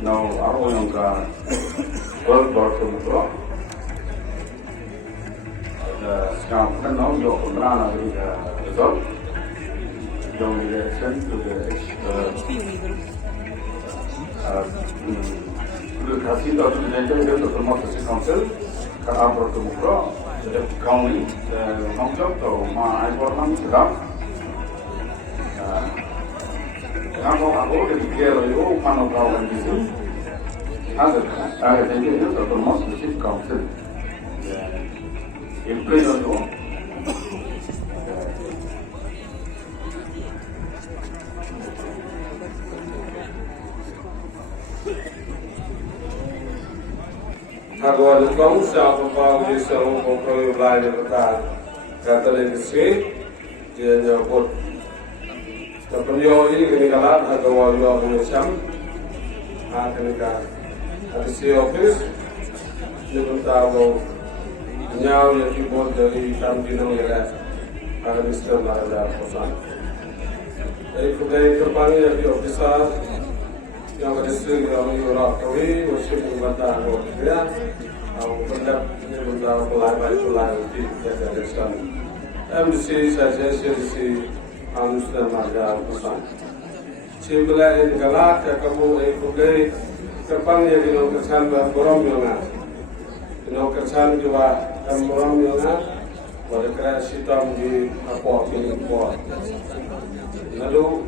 Now, ako yung Barato Mukroh. Sekarang kan now yung pemberana dari result yang election to the khuborkhasi atau Jingjop Democracy Council kata Barato Mukroh Shadap County Jingjop atau Aiborlang Shadap. Ako dari kira itu panau di sini. Ada Jingjop atau Democracy Council. April itu. Agora vamos já para o Shillong com o live para Catholic Jingjop. Tapi ini ketinggalan agak wajib macam akan ada si office juga tahu nyaw yang Khubor dari kampung yang akan istilah ada pesan. Dari kedai terpani yang di officer yang ada sering orang Europe kami masih membantu orang atau pendak membantu pelai di daerah MC saja si Anusna marga pesan. Cibla ini galak kamu kedai terpani yang di lokasi Borom yang kerjaan juga orang yang pada kreasi hitam di apa ini buat lalu